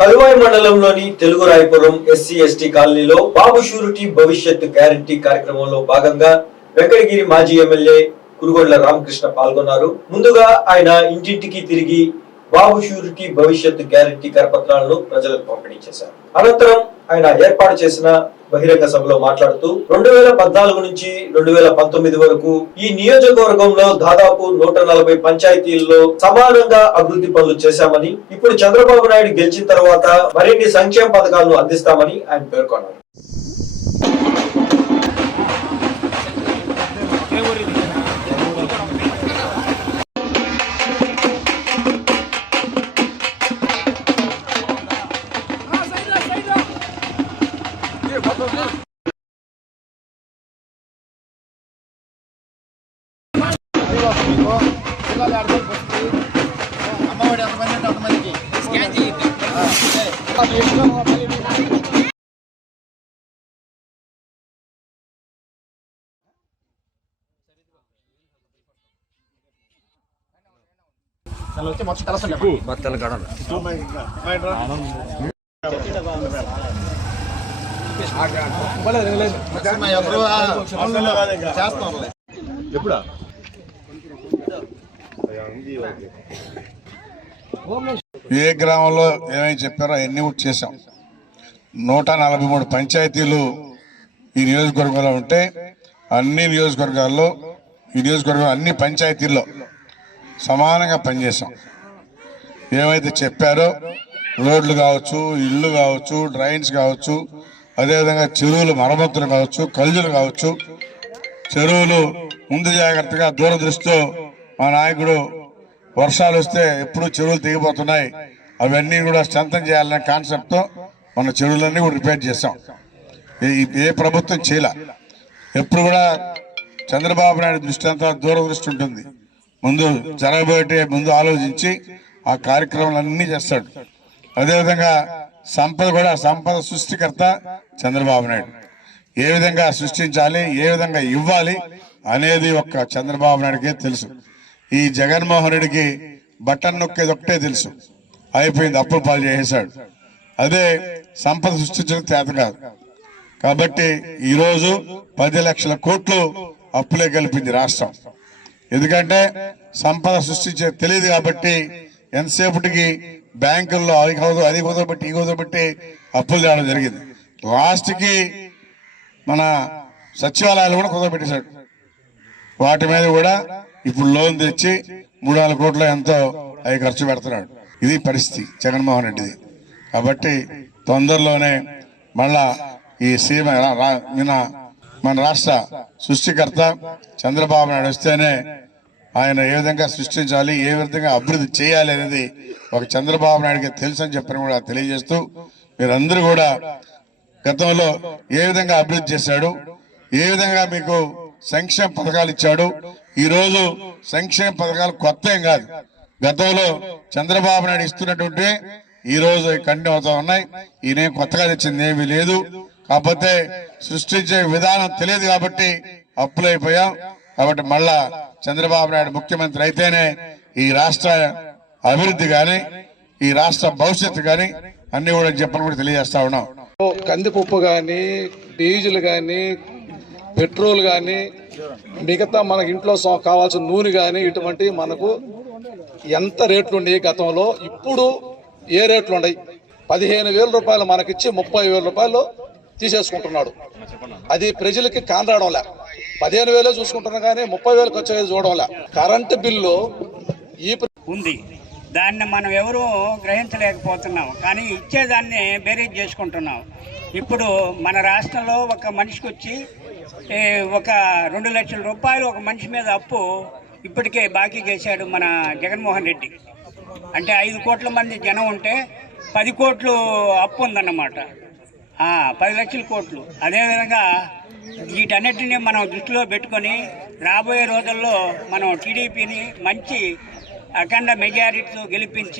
కలువాయి మండలంలోని Telugu Rayapuram SC ST కాలనీలో బాబు surety భవిష్యత్ గ్యారంటీ కార్యక్రమంలో భాగంగా వెంకటగిరి మాజీ ఎమ్మెల్యే కురుగొండ్ల రామకృష్ణ పాల్గొన్నారు. ముందుగా ఆయన ఇంటింటికి తిరిగి బాబు షూరిటీ భవిష్యత్ గ్యారంటీ కరపత్రాలను ప్రజలకు పంపిణీ చేశారు. అనంతరం ఆయన ఏర్పాటు చేసిన బహిరంగ సభలో మాట్లాడుతూ రెండు వేల పద్నాలుగు నుంచి రెండు వేల పంతొమ్మిది వరకు ఈ నియోజకవర్గంలో దాదాపు నూట నలభై పంచాయతీల్లో సమానంగా అభివృద్ధి పనులు చేశామని ఇప్పుడు చంద్రబాబు నాయుడు గెలిచిన తర్వాత మరిన్ని సంక్షేమ పథకాలను అందిస్తామని ఆయన పేర్కొన్నారు. అమ్మఒడి ఎంతమంది అంటే అంతమందికి స్కాన్ చేయండి వచ్చి మొత్తం తెలుసు బత్తల కడలు ఎప్పుడా ఏ గ్రామంలో ఏమేమి చెప్పారో అవన్నీ కూడా చేశాం. నూట నలభై మూడు పంచాయతీలు ఈ నియోజకవర్గంలో ఉంటే అన్ని నియోజకవర్గాల్లో ఈ నియోజకవర్గం అన్ని పంచాయతీల్లో సమానంగా పనిచేసాం ఏమైతే చెప్పారో రోడ్లు కావచ్చు ఇళ్ళు కావచ్చు డ్రైన్స్ కావచ్చు అదేవిధంగా చెరువులు మరమ్మతులు కావచ్చు కలుజులు కావచ్చు చెరువులు ముందు జాగ్రత్తగా దూరదృష్టితో మా నాయకుడు వర్షాలు వస్తే ఎప్పుడు చెరువులు తెగిపోతున్నాయి. అవన్నీ కూడా స్ట్రెంథన్ చేయాలనే కాన్సెప్ట్తో మన చెరువులన్నీ కూడా రిపేర్ చేస్తాం ఏ- ఏ ప్రభుత్వం చేయాల. ఎప్పుడు కూడా చంద్రబాబు నాయుడు దృష్టి అంతా దూరదృష్టి ఉంటుంది. ముందు జరగబోయే ముందు ఆలోచించి ఆ కార్యక్రమాలన్నీ చేస్తాడు. అదేవిధంగా సంపద కూడా సంపద సృష్టికర్త చంద్రబాబు నాయుడు. ఏ విధంగా సృష్టించాలి ఏ విధంగా ఇవ్వాలి అనేది ఒక్క చంద్రబాబు నాయుడికే తెలుసు. ఈ జగన్మోహన్ రెడ్డికి బటన్ నొక్కేది ఒకటే తెలుసు. అయిపోయింది అప్పులు పాలు చేసేశాడు. అదే సంపద సృష్టించడం తేత కాదు. కాబట్టి ఈరోజు పది లక్షల కోట్లు అప్పులే గెలిపింది రాష్ట్రం. ఎందుకంటే సంపద సృష్టించే తెలియదు కాబట్టి ఎంతసేపటికి బ్యాంకుల్లో అది కాదు అది కుదరబెట్టి ఈ కుదరబెట్టి అప్పులు తేవడం జరిగింది. లాస్ట్కి మన సచివాలయాలు కూడా కుదరబెట్టేశాడు వాటి మీద కూడా ఇప్పుడు లోన్ తెచ్చి మూడు నాలుగు కోట్ల ఎంతో అవి ఖర్చు పెడుతున్నాడు. ఇది పరిస్థితి జగన్మోహన్ రెడ్డిది. కాబట్టి తొందరలోనే మళ్ళా ఈ సీమ రా- మన మన రాష్ట్ర సృష్టికర్త చంద్రబాబు నాయుడు వస్తేనే ఆయన ఏ విధంగా సృష్టించాలి ఏ విధంగా అభివృద్ధి చేయాలి అనేది ఒక చంద్రబాబు నాయుడికి తెలుసు అని చెప్పని కూడా తెలియజేస్తూ మీరందరూ కూడా గతంలో ఏ విధంగా అభివృద్ధి చేశాడు ఏ విధంగా మీకు సంక్షేమ పథకాలు ఇచ్చాడు ఈ రోజు సంక్షేమ పథకాలు కొత్త ఏం కాదు. గతంలో చంద్రబాబు నాయుడు ఇస్తున్నటువంటి ఈ రోజు కంటిన్యూ అవుతా ఉన్నాయి. ఈయన కొత్తగా తెచ్చింది ఏమీ లేదు. కాకపోతే సృష్టించే విధానం తెలియదు కాబట్టి అప్పులైపోయాం. కాబట్టి మళ్ళా చంద్రబాబు నాయుడు ముఖ్యమంత్రి అయితేనే ఈ రాష్ట్ర అభివృద్ధి కానీ ఈ రాష్ట్ర భవిష్యత్తు కానీ అన్ని కూడా చెప్పని కూడా తెలియజేస్తా ఉన్నాం. కందిపప్పు కానీ డీజిల్ కానీ పెట్రోల్ కానీ మిగతా మనకి ఇంట్లో కావాల్సిన నూనె కానీ ఇటువంటి మనకు ఎంత రేట్లు ఉండేవి గతంలో? ఇప్పుడు ఏ రేట్లు ఉన్నాయి? పదిహేను వేల రూపాయలు మనకిచ్చి ముప్పై వేల రూపాయలు తీసేసుకుంటున్నాడు. అది ప్రజలకి కానరాడంలే పదిహేను వేలే చూసుకుంటున్నాం కానీ ముప్పై వేలు ఖర్చు అయ్యేది కరెంటు బిల్లు ఈ ఉంది. దాన్ని మనం ఎవరూ గ్రహించలేకపోతున్నాం. కానీ ఇచ్చేదాన్ని బేరీజ్ చేసుకుంటున్నాం. ఇప్పుడు మన రాష్ట్రంలో ఒక మనిషికి వచ్చి ఒక రెండు లక్షల రూపాయలు ఒక మనిషి మీద అప్పు ఇప్పటికే బాకీ చేశాడు మన జగన్మోహన్ రెడ్డి. అంటే ఐదు కోట్ల మంది జనం ఉంటే పది కోట్లు అప్పు ఉందన్నమాట. పది లక్షల కోట్లు. అదేవిధంగా వీటన్నిటిని మనం దృష్టిలో పెట్టుకొని రాబోయే రోజుల్లో మనం టీడీపీని మంచి అఖండ మెజారిటీతో గెలిపించి